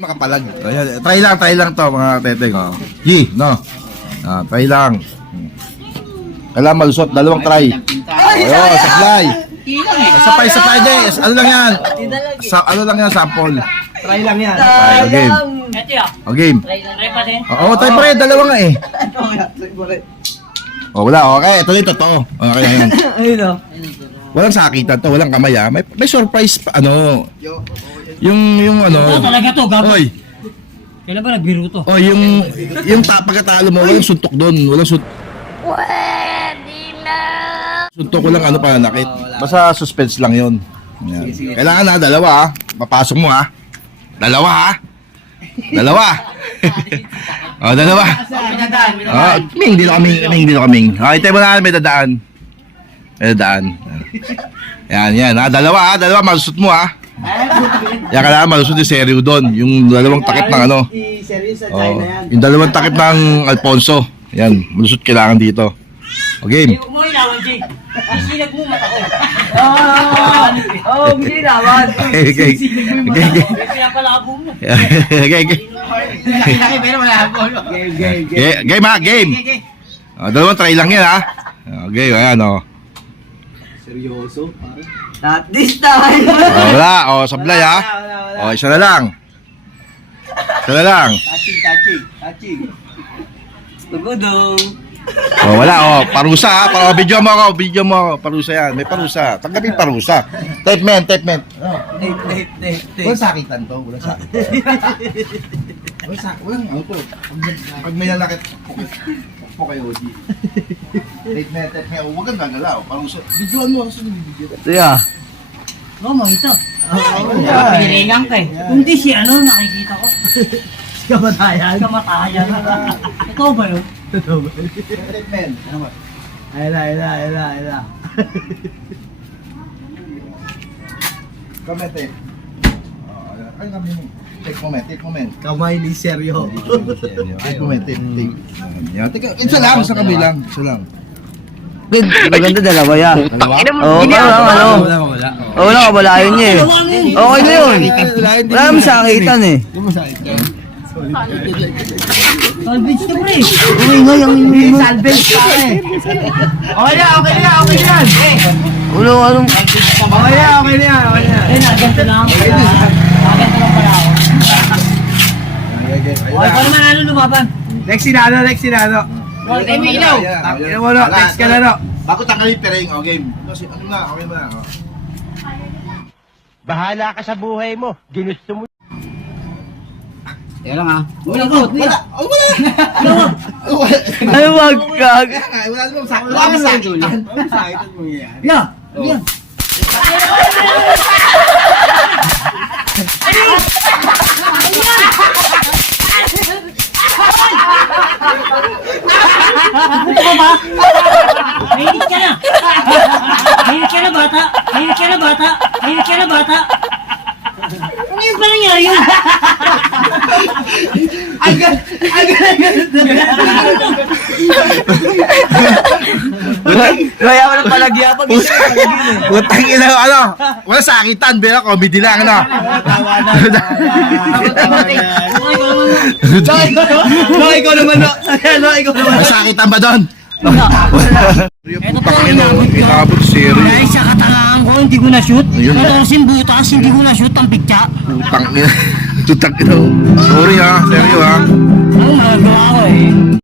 Makapalag. Ayan, try lang to mga teteng. Oh. G, no? Try lang. Kailangan malusot, dalawang try. Ayun, supply. Supply, guys. Ano lang yan? Ano lang yan, sample. Try lang yan. Try, game. O, game. Oo, try pa rin, dalawa nga eh. O, wala, okay. Ito yung totoo. Okay lang yan. Ayun o. Walang sakitan to, walang kamay ha. May surprise pa, ano. Yung ano. Ito talaga to, gago. Oy. Kailan ba nagbiro to? Oh, yung pagkatalo mo, walang suntok doon. Walang suntok. Suntok ko lang ano pananakit. Basta suspense lang yun. Yan. Kailangan na, dalawa ha. Papasok mo ha. Dalawa ha. Dalawa. Oh, dalawa. Hindi na kaming. Ito mo na, may dadaan. May dadaan. Yan ha. Dalawa ha. Dalawa, malusot mo ha. Yan, kailangan malusot yung seryo doon. Yung dalawang takip ng ano. Yung dalawang takip ng Alfonso. Yan, malusot kailangan dito. O game. Umuwi naman, Jay. Silag mo mata ko. Oo, hindi naman. Okay. Pinapalabo mo. Okay. Game ha, game. Dalawang try lang yan ha. Okay, ayan o. Seryoso? Not this time. Wala, sablay ha. Isa na lang. Touching. Tugudong. Wala, parusa ha. Video mo ako, parusa yan. May parusa. Tanggapin parusa. Type man. Walang sakitan to, walang walang ano to. Pag may lalakit, po kayo, Oji. Type man. Huwag kang gagalaw. Parusa. Videoan mo, kasi nabibigyan. Ito ya. Oo, makita. Pinilingan ka eh. Kung di si ano, nakikita ko. Kamatayan. Ito ba yun? Totoo ba? Type man. Ano ba? Ayla. Comment eh. Ay, kami mo. Take moment. Kamay ni Seryo. Take moment. Teka, isa lang sa kabilang. Isa lang. Maganda dalawa yan. Oo, wala ka wala yun niya eh. Okay na yun. Wala naman sakitan eh. Salvage to pre. Salvage pa eh. Okay na. Ulo, anong... Okay na yan. Ganito lang. Ganito lang pala ako. Okay, pa naman ano lumaban? Next sinado. Okay, may ilaw. Takina mo no, next ka na no. Bago tanggalin pereng, game. Kasi ano na, okay na. Bahala ka sa buhay mo. Ginusto mo. Teka lang ha. Wala ko. Wala. Ay, wag kag. Wala naman sa akin. Wala naman sa akin. Yeah. Yan. Mahilig ka na. Mahilig ka na bata. Ano yung pa nangyari yun? Kaya mo ng palagya pag Putang ina, ano? Wala sakitan, pero comedy lang, ano? Ikaw naman no. Wala sakitan ba doon? Putang ina, inabot series. Dahil sa katangahan ko, hindi ko na-shoot. Katosin butas, hindi ko na-shoot ang picture. Putang ina. Sorry ha, seryo ha. Ang magagawa ko eh.